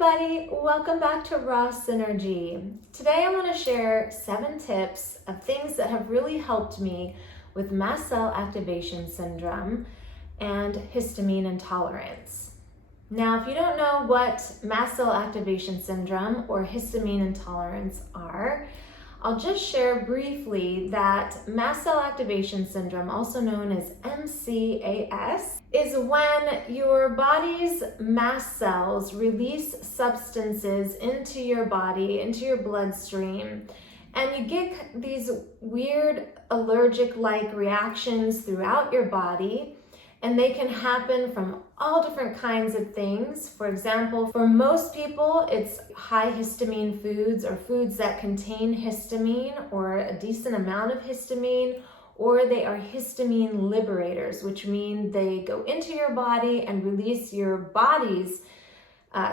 everybody, welcome back to Raw Synergy. Today I want to share 7 tips of things that have really helped me with mast cell activation syndrome and histamine intolerance. Now, if you don't know what mast cell activation syndrome or histamine intolerance are, I'll just share briefly that mast cell activation syndrome, also known as MCAS, is when your body's mast cells release substances into your body, into your bloodstream, and you get these weird allergic-like reactions throughout your body, and they can happen from all different kinds of things. For example, for most people, it's high histamine foods or foods that contain histamine or a decent amount of histamine, or they are histamine liberators, which mean they go into your body and release your body's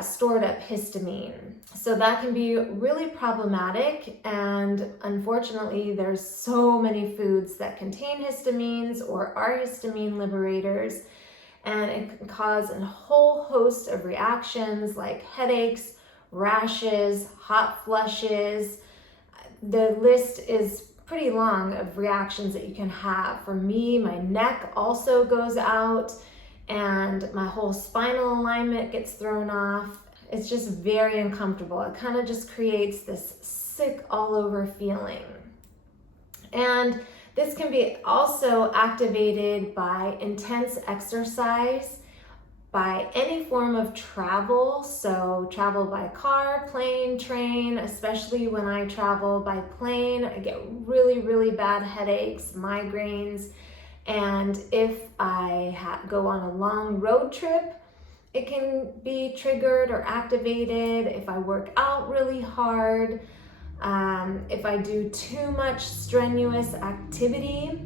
stored up histamine. So that can be really problematic, and unfortunately there's so many foods that contain histamines or are histamine liberators, and it can cause a whole host of reactions like headaches, rashes, hot flushes. The list is pretty long of reactions that you can have. For me, my neck also goes out and my whole spinal alignment gets thrown off. It's just very uncomfortable. It kind of just creates this sick all over feeling. And this can be also activated by intense exercise, by any form of travel, so travel by car, plane, train. Especially when I travel by plane, I get really bad headaches, migraines, and if I go on a long road trip, it can be triggered or activated. If I work out really hard, if I do too much strenuous activity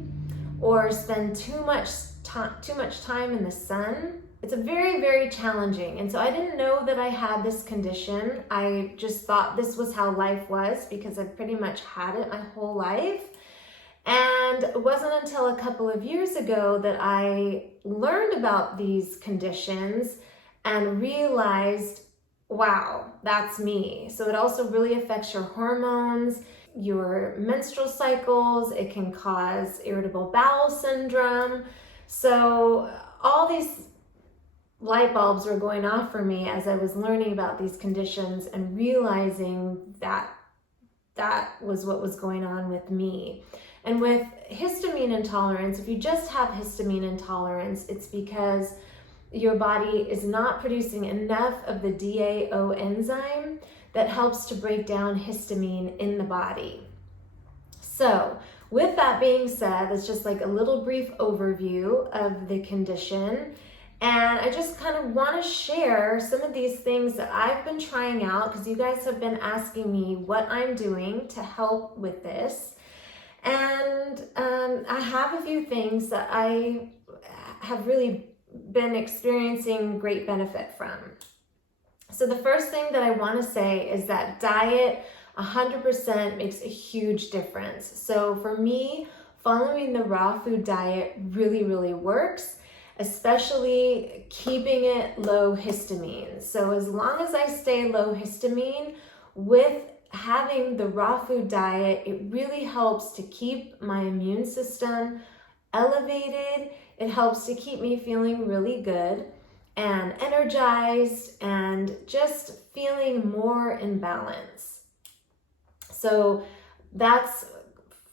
or spend too much time in the sun, it's a very challenging. And so I didn't know that I had this condition. I just thought this was how life was because I've pretty much had it my whole life. And it wasn't until a couple of years ago that I learned about these conditions and realized, wow, that's me. So it also really affects your hormones, your menstrual cycles. It can cause irritable bowel syndrome. So all these light bulbs were going off for me as I was learning about these conditions and realizing that that was what was going on with me. And with histamine intolerance, if you just have histamine intolerance, it's because your body is not producing enough of the DAO enzyme that helps to break down histamine in the body. So with that being said, that's just like a little brief overview of the condition. And I just kind of want to share some of these things that I've been trying out because you guys have been asking me what I'm doing to help with this. And I have a few things that I have really been experiencing great benefit from. So the first thing that I want to say is that diet 100% makes a huge difference. So for me, following the raw food diet really works, especially keeping it low histamine. So as long as I stay low histamine with having the raw food diet, it really helps to keep my immune system elevated. It helps to keep me feeling really good and energized and just feeling more in balance. So that's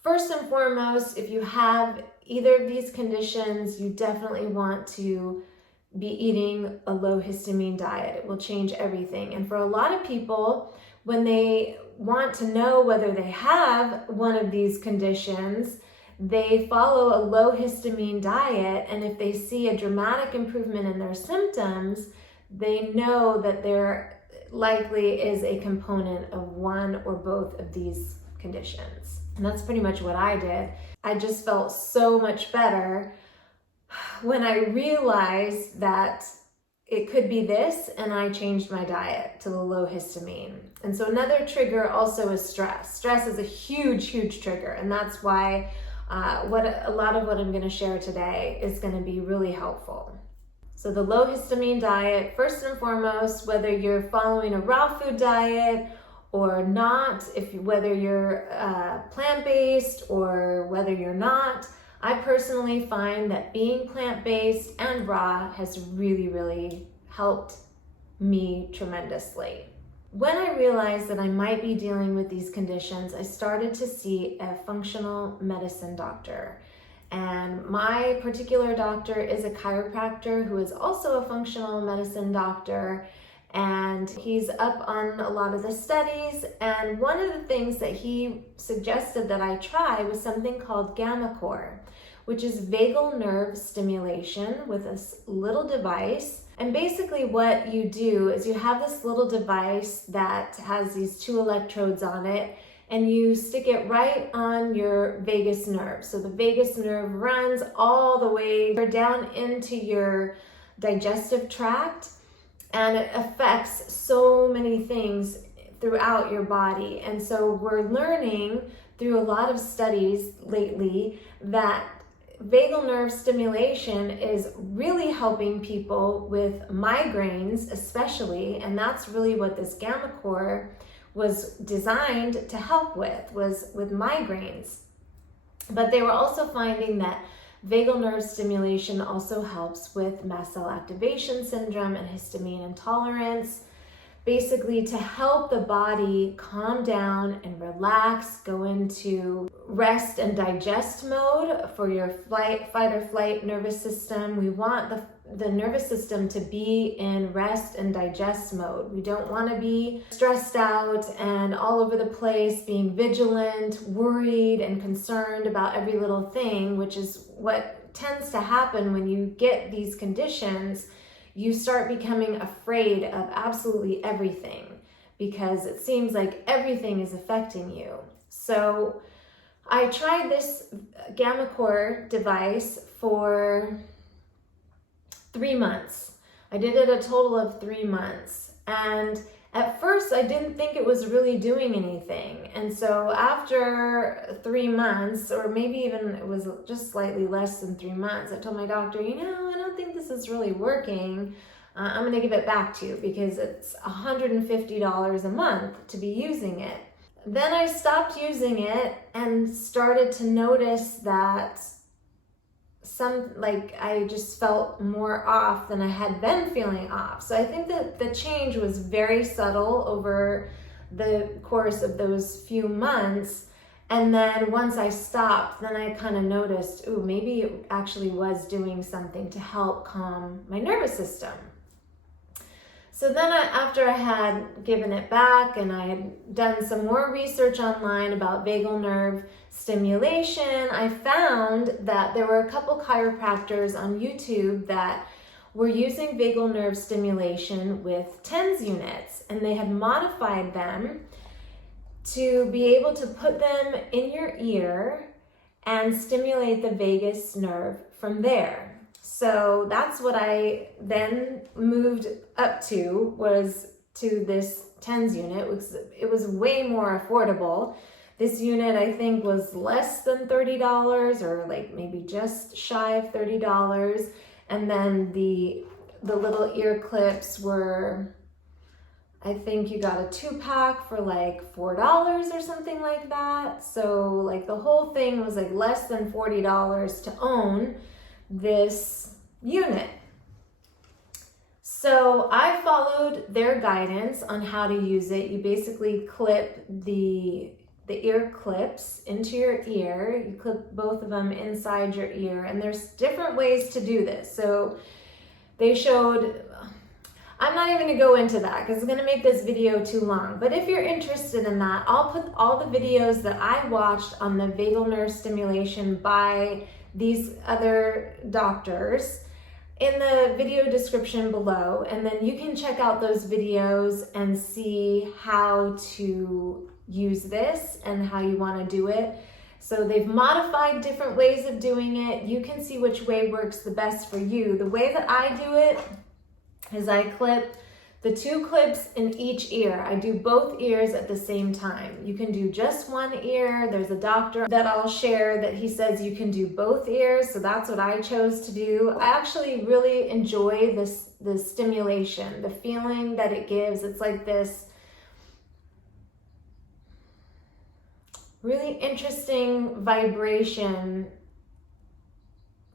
first and foremost. If you have either of these conditions, you definitely want to be eating a low histamine diet. It will change everything. And for a lot of people, when they want to know whether they have one of these conditions, they follow a low histamine diet, and if they see a dramatic improvement in their symptoms, they know that there likely is a component of one or both of these conditions. And that's pretty much what I did. I just felt so much better when I realized that it could be this, and I changed my diet to the low histamine. And so another trigger also is stress. Stress is a huge trigger, and that's why a lot of what I'm going to share today is going to be really helpful. So the low histamine diet, first and foremost, whether you're following a raw food diet or not, whether you're plant-based or whether you're not, I personally find that being plant-based and raw has really, really helped me tremendously. When I realized that I might be dealing with these conditions, I started to see a functional medicine doctor. And my particular doctor is a chiropractor who is also a functional medicine doctor, and he's up on a lot of the studies. And one of the things that he suggested that I try was something called GammaCore, which is vagal nerve stimulation with a little device. And basically what you do is you have this little device that has these 2 electrodes on it, and you stick it right on your vagus nerve. So the vagus nerve runs all the way down into your digestive tract, and it affects so many things throughout your body. And so we're learning through a lot of studies lately that vagal nerve stimulation is really helping people with migraines especially, and that's really what this GammaCore was designed to help with migraines. But they were also finding that vagal nerve stimulation also helps with mast cell activation syndrome and histamine intolerance, basically to help the body calm down and relax, go into rest and digest mode for your fight or flight nervous system. We want the nervous system to be in rest and digest mode. We don't want to be stressed out and all over the place, being vigilant, worried, and concerned about every little thing, which is what tends to happen when you get these conditions. You start becoming afraid of absolutely everything because it seems like everything is affecting you. So I tried this GammaCore device for 3 months. I did it a total of 3 months. And at first I didn't think it was really doing anything. And so after 3 months, or maybe even it was just slightly less than 3 months, I told my doctor, I don't think this is really working. I'm gonna give it back to you because it's $150 a month to be using it. Then I stopped using it and started to notice that I just felt more off than I had been feeling off. So I think that the change was very subtle over the course of those few months. And then once I stopped, then I kind of noticed, maybe it actually was doing something to help calm my nervous system. So then after I had given it back and I had done some more research online about vagal nerve stimulation, I found that there were a couple chiropractors on YouTube that were using vagal nerve stimulation with TENS units, and they had modified them to be able to put them in your ear and stimulate the vagus nerve from there. So that's what I then moved up to, was to this TENS unit. It was way more affordable. This unit I think was less than $30, or like maybe just shy of $30. And then the little ear clips were, I think you got a 2-pack for like $4 or something like that. So like the whole thing was like less than $40 to own this unit. So I followed their guidance on how to use it. You basically clip the ear clips into your ear. You clip both of them inside your ear, and there's different ways to do this. So they showed, I'm not even gonna go into that because it's gonna make this video too long, but if you're interested in that, I'll put all the videos that I watched on the vagal nerve stimulation by these other doctors in the video description below, and then you can check out those videos and see how to use this and how you want to do it. So they've modified different ways of doing it. You can see which way works the best for you. The way that I do it is I clip The 2 clips in each ear. I do both ears at the same time. You can do just one ear. There's a doctor that I'll share that he says you can do both ears, so that's what I chose to do. I actually really enjoy the stimulation, the feeling that it gives. It's like this really interesting vibration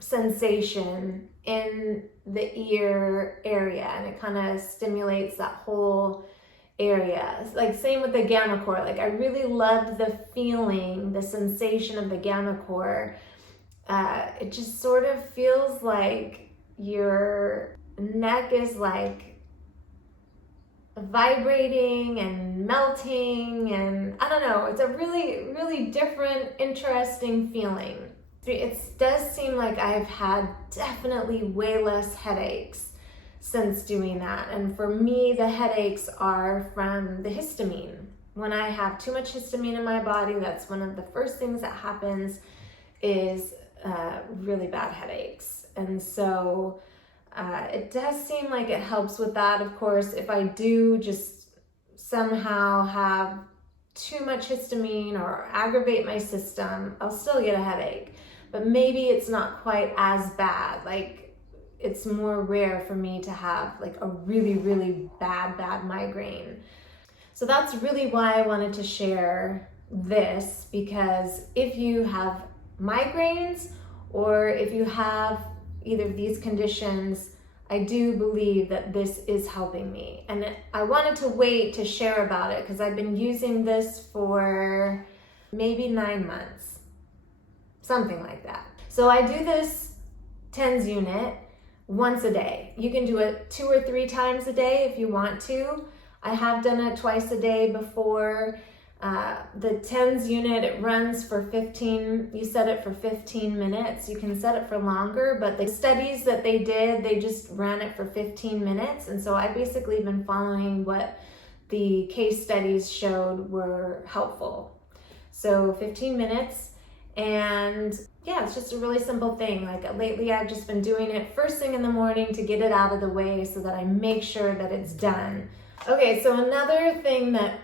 sensation in the ear area, and it kind of stimulates that whole area. Like same with the GammaCore. Like I really loved the feeling, the sensation of the GammaCore. It just sort of feels like your neck is like vibrating and melting, and I don't know, it's a really, really different, interesting feeling. It does seem like I've had definitely way less headaches since doing that. And for me, the headaches are from the histamine. When I have too much histamine in my body, that's one of the first things that happens is really bad headaches. And so it does seem like it helps with that. Of course, if I do just somehow have too much histamine or aggravate my system, I'll still get a headache. But maybe it's not quite as bad. Like it's more rare for me to have like a really, really bad migraine. So that's really why I wanted to share this, because if you have migraines or if you have either of these conditions, I do believe that this is helping me. And I wanted to wait to share about it because I've been using this for maybe 9 months. Something like that. So I do this TENS unit once a day. You can do it 2 or 3 times a day if you want to. I have done it twice a day before. The TENS unit, it runs for 15, you set it for 15 minutes. You can set it for longer, but the studies that they did, they just ran it for 15 minutes. And so I've basically been following what the case studies showed were helpful. So 15 minutes. And yeah, it's just a really simple thing. Like lately I've just been doing it first thing in the morning to get it out of the way so that I make sure that it's done. Okay, so another thing that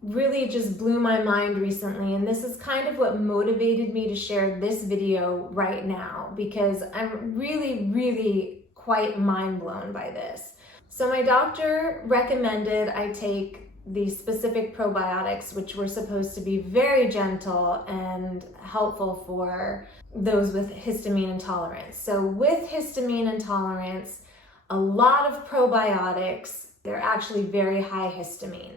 really just blew my mind recently, and this is kind of what motivated me to share this video right now, because I'm really, really quite mind blown by this. So my doctor recommended I take these specific probiotics, which were supposed to be very gentle and helpful for those with histamine intolerance. So with histamine intolerance, a lot of probiotics, they're actually very high histamine.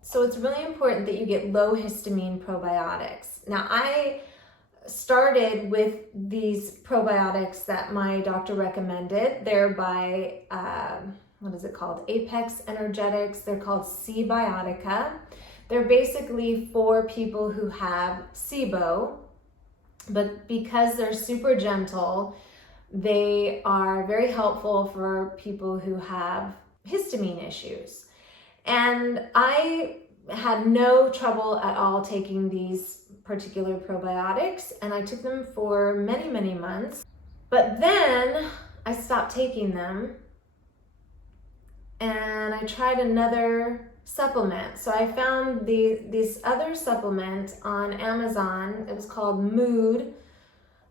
So it's really important that you get low histamine probiotics. Now I started with these probiotics that my doctor recommended. They're by what is it called? Apex Energetics. They're called C-Biotica. They're basically for people who have SIBO, but because they're super gentle, they are very helpful for people who have histamine issues. And I had no trouble at all taking these particular probiotics, and I took them for many, many months. But then I stopped taking them, and I tried another supplement. So I found this other supplement on Amazon. It was called Mood.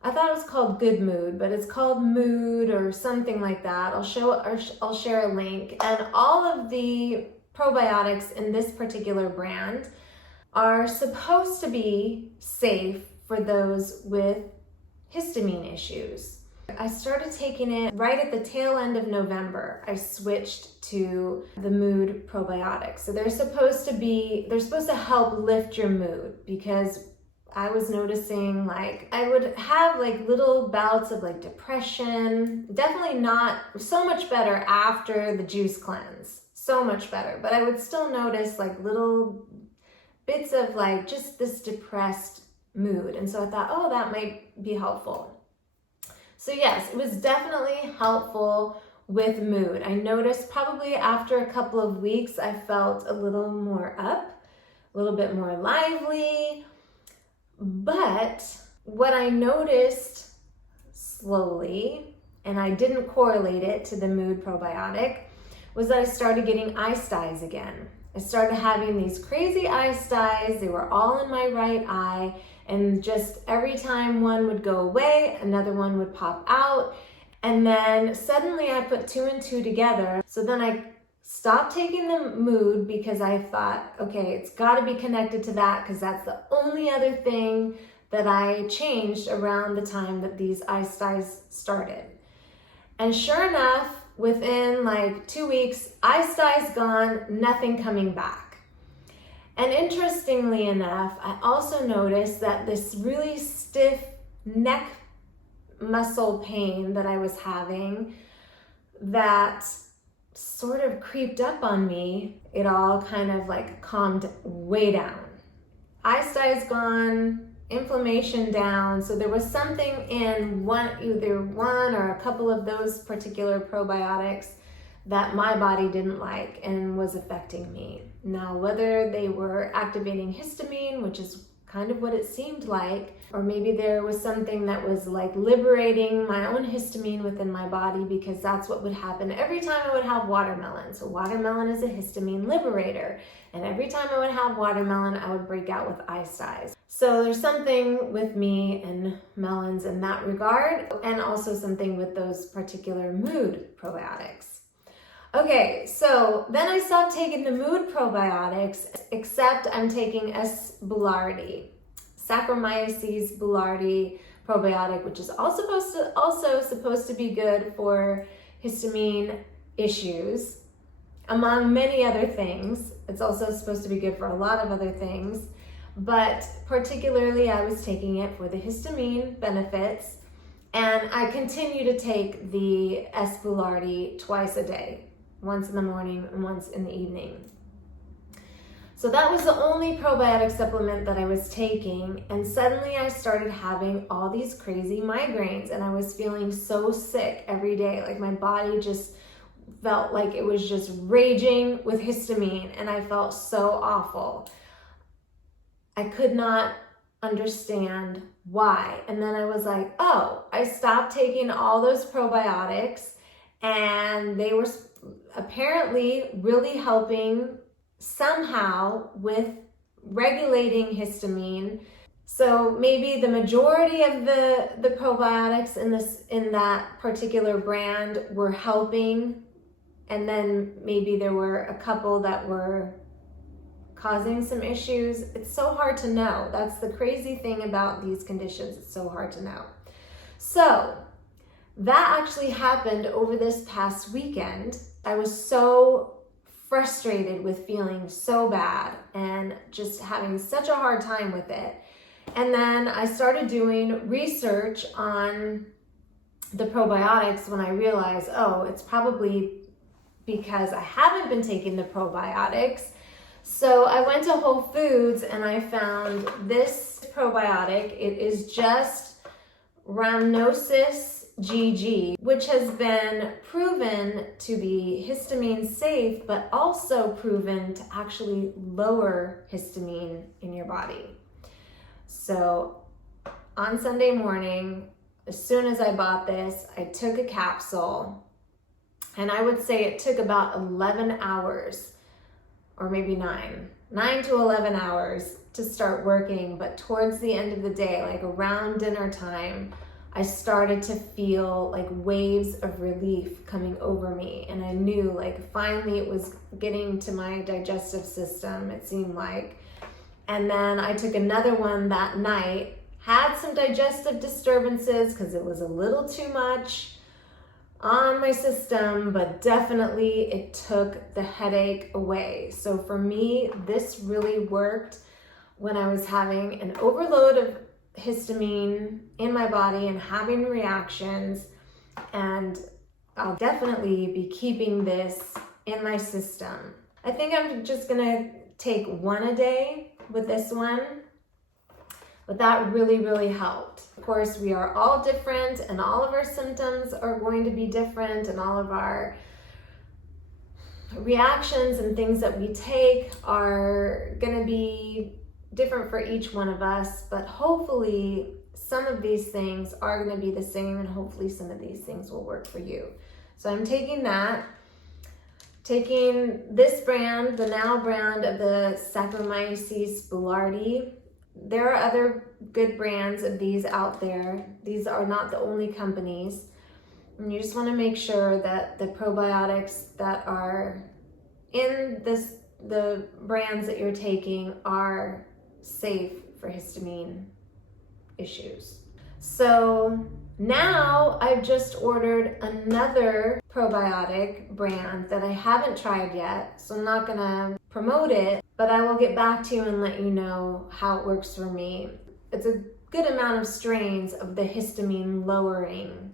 I thought it was called Good Mood, but it's called Mood or something like that. I'll share a link. And all of the probiotics in this particular brand are supposed to be safe for those with histamine issues. I started taking it right at the tail end of November. I switched to the Mood probiotics. So they're supposed to help lift your mood, because I was noticing like I would have like little bouts of like depression, definitely not so much better after the juice cleanse, so much better, but I would still notice like little bits of like just this depressed mood. And so I thought, oh, that might be helpful. So yes, it was definitely helpful with mood. I noticed probably after a couple of weeks, I felt a little more up, a little bit more lively. But what I noticed slowly, and I didn't correlate it to the Mood probiotic, was that I started getting eye styes again. I started having these crazy eye styes. They were all in my right eye, and just every time one would go away, another one would pop out. And then suddenly I put 2 and 2 together. So then I stopped taking the mood because I thought, okay, it's got to be connected to that, because that's the only other thing that I changed around the time that these eye styes started. And sure enough, within like 2 weeks, eye styes gone, nothing coming back. And interestingly enough, I also noticed that this really stiff neck muscle pain that I was having that sort of creeped up on me, it all kind of like calmed way down. Eye styes gone, inflammation down. So there was something in either one or a couple of those particular probiotics that my body didn't like and was affecting me. Now, whether they were activating histamine, which is kind of what it seemed like, or maybe there was something that was like liberating my own histamine within my body, because that's what would happen every time I would have watermelon. So watermelon is a histamine liberator, and every time I would have watermelon, I would break out with eye styes. So there's something with me and melons in that regard, and also something with those particular mood probiotics. Okay, so then I stopped taking the mood probiotics, except I'm taking S. boulardii, Saccharomyces boulardii probiotic, which is also supposed to be good for histamine issues, among many other things. It's also supposed to be good for a lot of other things, but particularly I was taking it for the histamine benefits, and I continue to take the S. boulardii twice a day. Once in the morning and once in the evening. So that was the only probiotic supplement that I was taking, and suddenly I started having all these crazy migraines, and I was feeling so sick every day. Like my body just felt like it was just raging with histamine, and I felt so awful. I could not understand why. And then I was like, oh, I stopped taking all those probiotics, and they were apparently really helping somehow with regulating histamine. So maybe the majority of the probiotics in that particular brand were helping, and then maybe there were a couple that were causing some issues. It's so hard to know. That's the crazy thing about these conditions. It's so hard to know. So that actually happened over this past weekend. I was so frustrated with feeling so bad and just having such a hard time with it. And then I started doing research on the probiotics when I realized, oh, it's probably because I haven't been taking the probiotics. So I went to Whole Foods and I found this probiotic. It is just Rhamnosus GG, which has been proven to be histamine safe, but also proven to actually lower histamine in your body. So on Sunday morning, as soon as I bought this, I took a capsule, and I would say it took about 11 hours, or maybe 9 to 11 hours to start working. But towards the end of the day, like around dinner time, I started to feel like waves of relief coming over me. And I knew like finally it was getting to my digestive system, it seemed like. And then I took another one that night, had some digestive disturbances because it was a little too much on my system, but definitely it took the headache away. So for me, this really worked when I was having an overload of histamine in my body and having reactions, and I'll definitely be keeping this in my system. I think I'm just gonna take one a day with this one, but that really helped. Of course, we are all different, and all of our symptoms are going to be different, and all of our reactions and things that we take are gonna be different for each one of us, but hopefully some of these things are going to be the same, and hopefully some of these things will work for you. So I'm taking that. Taking this brand, the Now brand of the Saccharomyces boulardii. There are other good brands of these out there. These are not the only companies. And you just want to make sure that the probiotics that are in the brands that you're taking are safe for histamine issues. So now I've just ordered another probiotic brand that I haven't tried yet, so I'm not gonna promote it, but I will get back to you and let you know how it works for me. It's a good amount of strains of the histamine lowering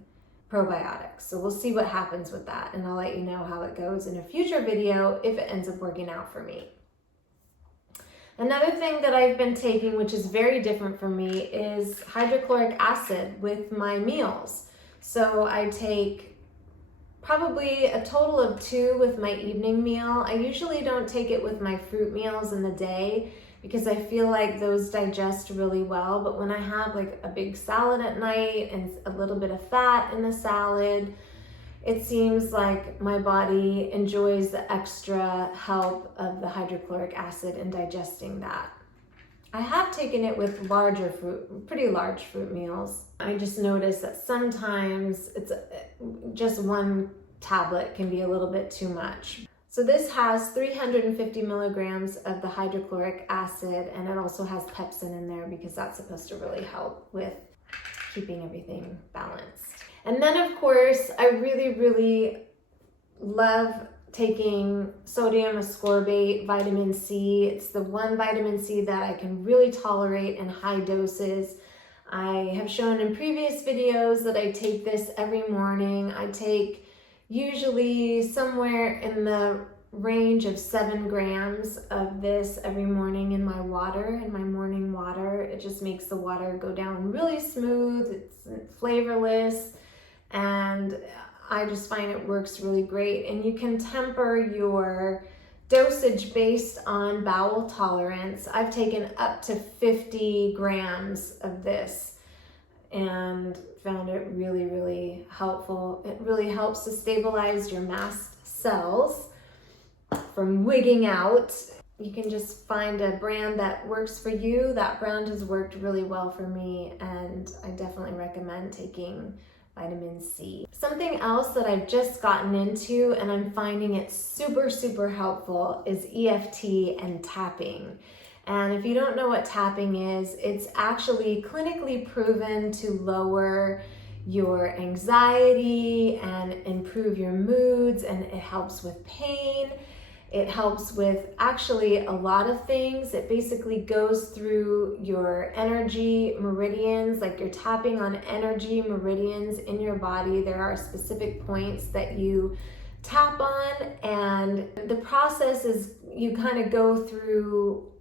probiotics, so we'll see what happens with that, and I'll let you know how it goes in a future video if it ends up working out for me. Another thing that I've been taking, which is very different for me, is hydrochloric acid with my meals. So I take probably a total of 2 with my evening meal. I usually don't take it with my fruit meals in the day because I feel like those digest really well. But when I have like a big salad at night and a little bit of fat in the salad, it seems like my body enjoys the extra help of the hydrochloric acid in digesting that. I have taken it with pretty large fruit meals. I just noticed that sometimes just one tablet can be a little bit too much. So this has 350 milligrams of the hydrochloric acid, and it also has pepsin in there because that's supposed to really help with keeping everything balanced. And then of course, I really, really love taking sodium ascorbate, vitamin C. It's the one vitamin C that I can really tolerate in high doses. I have shown in previous videos that I take this every morning. I take usually somewhere in the range of 7 grams of this every morning in my morning water. It just makes the water go down really smooth. It's flavorless. And I just find it works really great. And you can temper your dosage based on bowel tolerance. I've taken up to 50 grams of this and found it really, really helpful. It really helps to stabilize your mast cells from wigging out. You can just find a brand that works for you. That brand has worked really well for me, and I definitely recommend taking vitamin C. Something else that I've just gotten into and I'm finding it super, super helpful is EFT and tapping. And if you don't know what tapping is, it's actually clinically proven to lower your anxiety and improve your moods, and it helps with pain. It helps with actually a lot of things. It basically goes through your energy meridians, like you're tapping on energy meridians in your body. There are specific points that you tap on, and the process is you kind of go through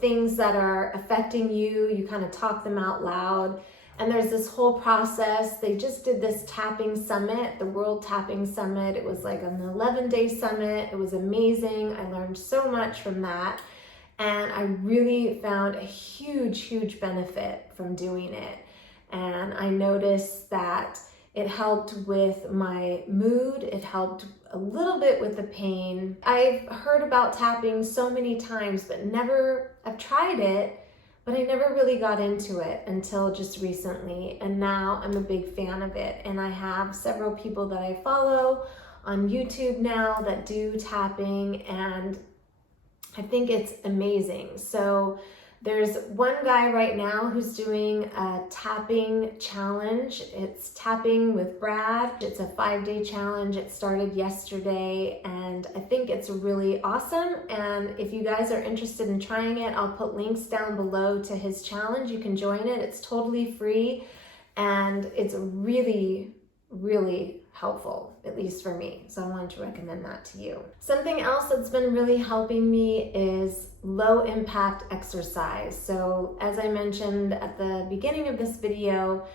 things that are affecting you. You kind of talk them out loud. And there's this whole process. They just did this tapping summit, the World Tapping Summit. It was like an 11-day summit. It was amazing. I learned so much from that. And I really found a huge, huge benefit from doing it. And I noticed that it helped with my mood. It helped a little bit with the pain. I've heard about tapping so many times, but I've tried it, but I never really got into it until just recently. And now I'm a big fan of it. And I have several people that I follow on YouTube now that do tapping, and I think it's amazing. So there's one guy right now who's doing a tapping challenge. It's Tapping with Brad. It's a 5-day challenge. It started yesterday, and I think it's really awesome. And if you guys are interested in trying it, I'll put links down below to his challenge. You can join it. It's totally free, and it's really, really helpful, at least for me. So I wanted to recommend that to you. Something else that's been really helping me is low impact exercise. So as I mentioned at the beginning of this video,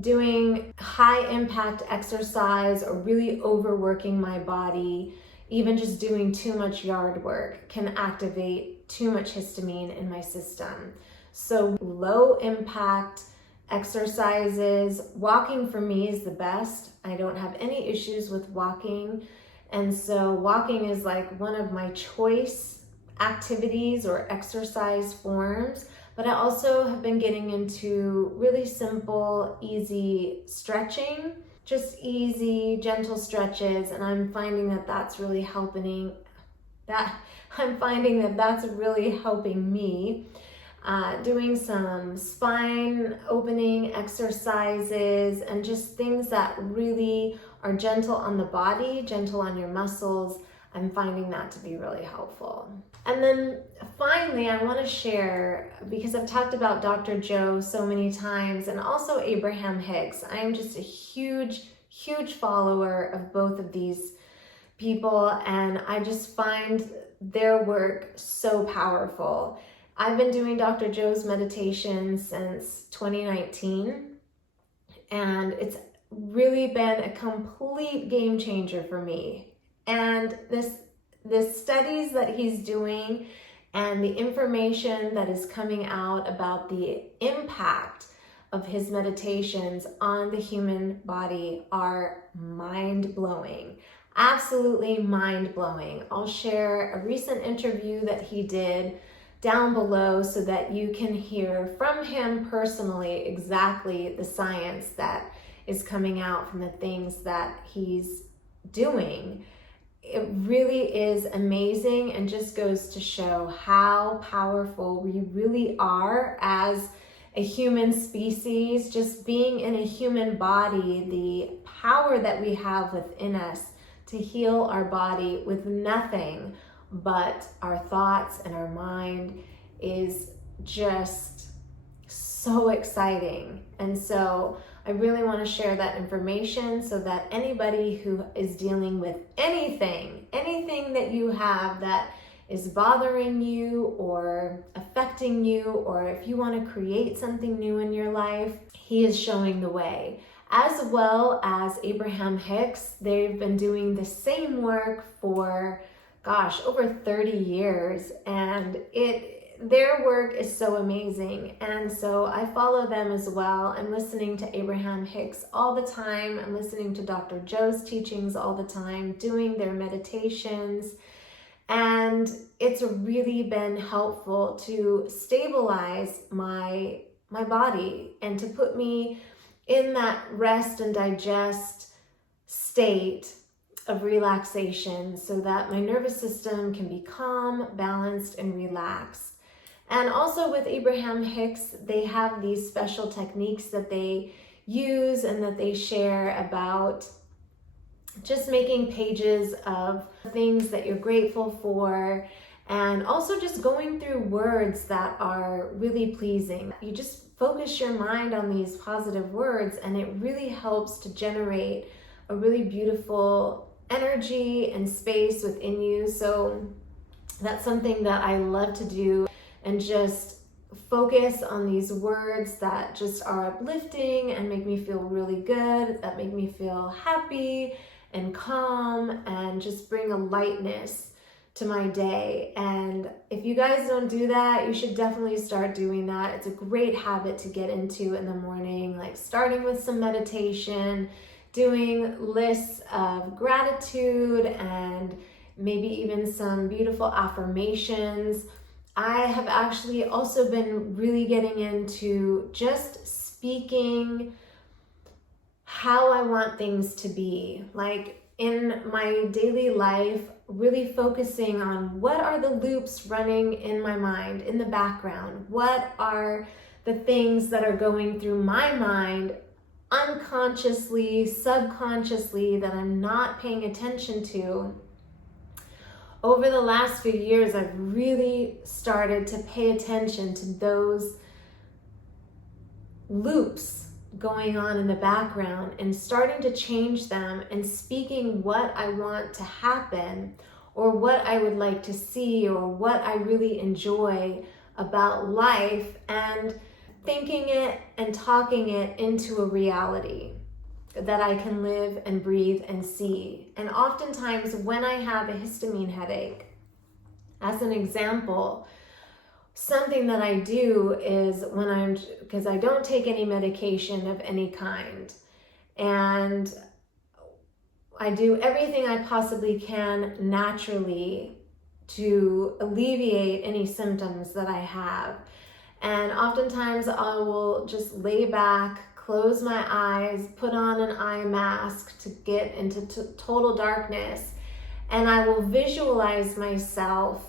doing high impact exercise or really overworking my body, even just doing too much yard work, can activate too much histamine in my system. So low impact exercises, walking for me is the best. I don't have any issues with walking. And so walking is like one of my choice activities or exercise forms. But I also have been getting into really simple, easy stretching, just easy, gentle stretches. And I'm finding that that's really helping me. Doing some spine opening exercises and just things that really are gentle on the body, gentle on your muscles. I'm finding that to be really helpful. And then finally, I want to share, because I've talked about Dr. Joe so many times and also Abraham Hicks. I am just a huge follower of both of these people, and I just find their work so powerful. I've been doing Dr. Joe's meditation since 2019, and it's really been a complete game changer for me. And the studies that he's doing and the information that is coming out about the impact of his meditations on the human body are mind-blowing. Absolutely mind-blowing. I'll share a recent interview that he did down below so that you can hear from him personally exactly the science that is coming out from the things that he's doing. It really is amazing and just goes to show how powerful we really are as a human species. Just being in a human body, the power that we have within us to heal our body with nothing but our thoughts and our mind is just so exciting. And so I really want to share that information so that anybody who is dealing with anything that you have that is bothering you or affecting you, or if you want to create something new in your life, he is showing the way. As well as Abraham Hicks, they've been doing the same work for over 30 years, and their work is so amazing. And so I follow them as well. I'm listening to Abraham Hicks all the time. I'm listening to Dr. Joe's teachings all the time, doing their meditations. And it's really been helpful to stabilize my body and to put me in that rest and digest state of relaxation so that my nervous system can be calm, balanced, and relaxed. And also with Abraham Hicks, they have these special techniques that they use and that they share about just making pages of things that you're grateful for, and also just going through words that are really pleasing. You just focus your mind on these positive words, and it really helps to generate a really beautiful energy and space within you. So that's something that I love to do, and just focus on these words that just are uplifting and make me feel really good, that make me feel happy and calm, and just bring a lightness to my day. And if you guys don't do that, you should definitely start doing that. It's a great habit to get into in the morning, like starting with some meditation, doing lists of gratitude, and maybe even some beautiful affirmations. I have actually also been really getting into just speaking how I want things to be. Like in my daily life, really focusing on what are the loops running in my mind, in the background? What are the things that are going through my mind unconsciously, subconsciously, that I'm not paying attention to? Over the last few years, I've really started to pay attention to those loops going on in the background and starting to change them and speaking what I want to happen, or what I would like to see, or what I really enjoy about life, and thinking it and talking it into a reality that I can live and breathe and see. And oftentimes when I have a histamine headache, as an example, something that I do is because I don't take any medication of any kind, and I do everything I possibly can naturally to alleviate any symptoms that I have. And oftentimes I will just lay back, close my eyes, put on an eye mask to get into total darkness, and I will visualize myself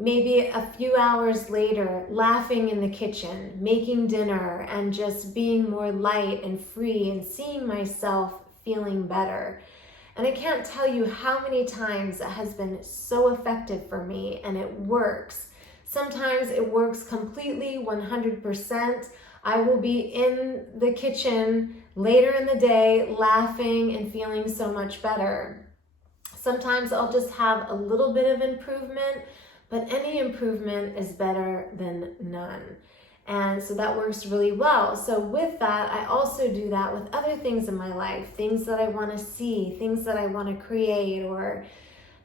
maybe a few hours later laughing in the kitchen, making dinner, and just being more light and free and seeing myself feeling better. And I can't tell you how many times it has been so effective for me, and it works. Sometimes it works completely, 100%. I will be in the kitchen later in the day laughing and feeling so much better. Sometimes I'll just have a little bit of improvement, but any improvement is better than none. And so that works really well. So with that, I also do that with other things in my life, things that I want to see, things that I want to create, or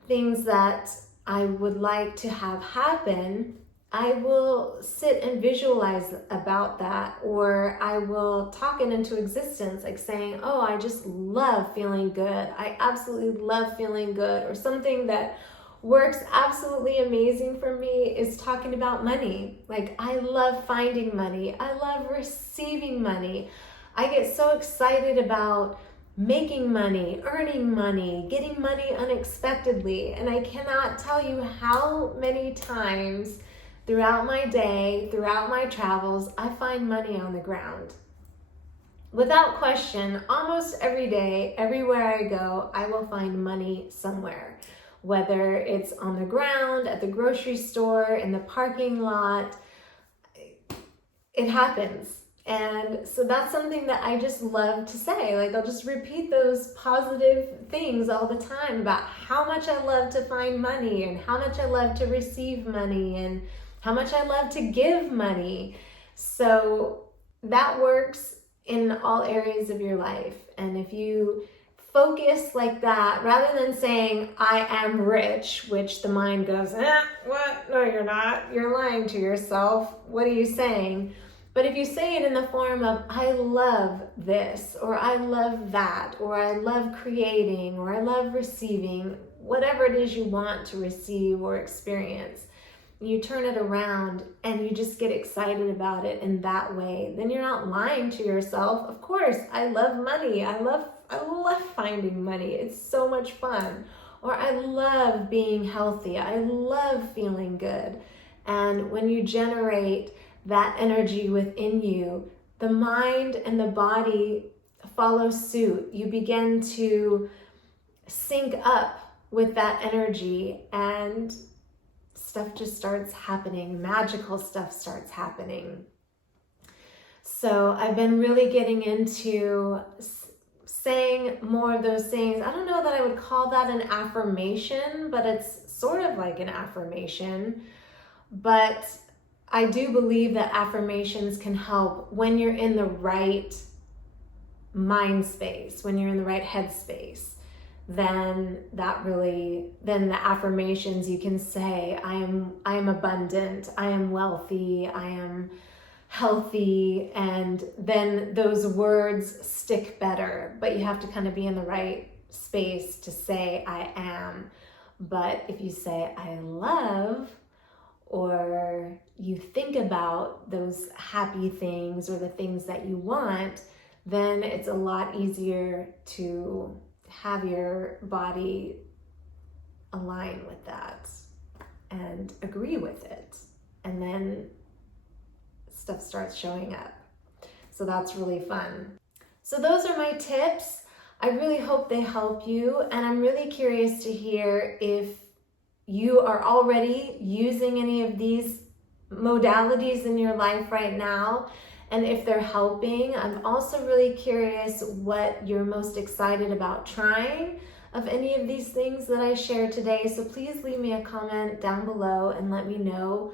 things that I would like to have happen. I will sit and visualize about that, or I will talk it into existence, like saying, oh, I just love feeling good. I absolutely love feeling good. Or something that works absolutely amazing for me is talking about money. Like, I love finding money. I love receiving money. I get so excited about making money, earning money, getting money unexpectedly. And I cannot tell you how many times throughout my day, throughout my travels, I find money on the ground. Without question, almost every day, everywhere I go, I will find money somewhere. Whether it's on the ground, at the grocery store, in the parking lot, it happens. And so that's something that I just love to say. Like, I'll just repeat those positive things all the time about how much I love to find money, and how much I love to receive money, and how much I love to give money. So that works in all areas of your life. And if you focus like that, rather than saying, I am rich, which the mind goes, what? No, you're not. You're lying to yourself. What are you saying? But if you say it in the form of, I love this, or I love that, or I love creating, or I love receiving, whatever it is you want to receive or experience, you turn it around and you just get excited about it in that way, then you're not lying to yourself. Of course, I love money. I love finding money. It's so much fun. Or I love being healthy. I love feeling good. And when you generate that energy within you, the mind and the body follow suit. You begin to sync up with that energy, and stuff just starts happening. Magical stuff starts happening. So I've been really getting into saying more of those things. I don't know that I would call that an affirmation, but it's sort of like an affirmation. But I do believe that affirmations can help when you're in the right mind space, when you're in the right head space. Then the affirmations you can say, I am abundant, I am wealthy, I am healthy, and then those words stick better. But you have to kind of be in the right space to say I am. But if you say I love, or you think about those happy things or the things that you want, then it's a lot easier to have your body align with that and agree with it. And then stuff starts showing up. So that's really fun. So those are my tips. I really hope they help you. And I'm really curious to hear if you are already using any of these modalities in your life right now, and if they're helping. I'm also really curious what you're most excited about trying of any of these things that I shared today. So please leave me a comment down below and let me know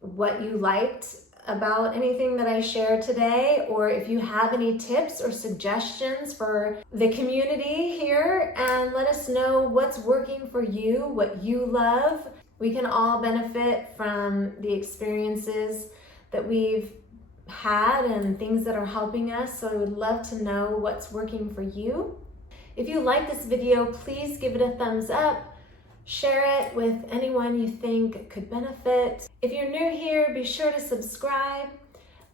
what you liked about anything that I shared today, or if you have any tips or suggestions for the community here, and let us know what's working for you, what you love. We can all benefit from the experiences that we've had and things that are helping us. So I would love to know what's working for you. If you like this video, please give it a thumbs up. Share it with anyone you think could benefit. If you're new here, be sure to subscribe.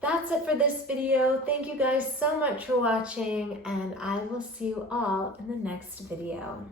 That's it for this video. Thank you guys so much for watching, and I will see you all in the next video.